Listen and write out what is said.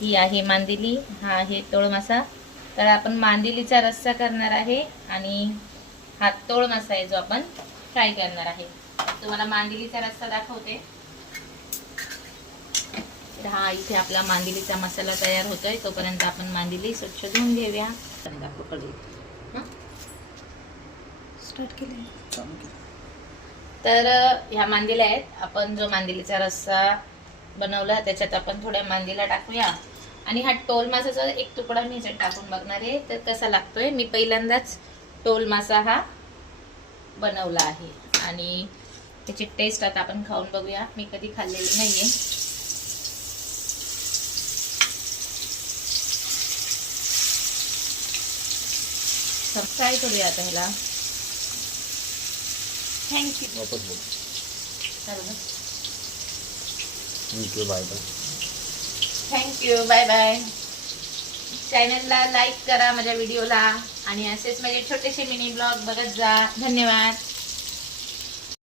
ही आहे मांदिली हा आहे तोळ मासा तर आपण मांदिलीचा रस्सा करणार आहे आणि हा तोळ मासा आहे जो आपण फ्राय करणार आहे. तुम्हाला मांदिलीचा रस्सा दाखवते. तर हा इथे आपला मांदिलीचा मसाला तयार होतोय. तोपर्यंत आपण मांदिली स्वच्छ धुवून घेऊया. हं? स्टार्ट केले. तर ह्या मांदिल्या आहेत. आपण जो मांदिलीचा रस्सा बनवला त्याच्यात आपण थोड्या मांदिला टाकूया. आणि हा टोल मासाचा एक तुकडा मी ह्याच्यात टाकून बघणार आहे तर कसा लागतोय. मी पहिल्यांदाच टोल मासा हा बनवला आहे. आणि त्याची टेस्ट आता आपण खाऊन बघूया. मी कधी खाल्लेली नाहीये. फ्राय करूया आता ह्याला. थँक्यू बरोबर thank you bye bye thank you bye bye चॅनलला लाईक करा माझ्या व्हिडिओला आणि असेच माझे छोटेसे मिनी ब्लॉग बघत जा. धन्यवाद.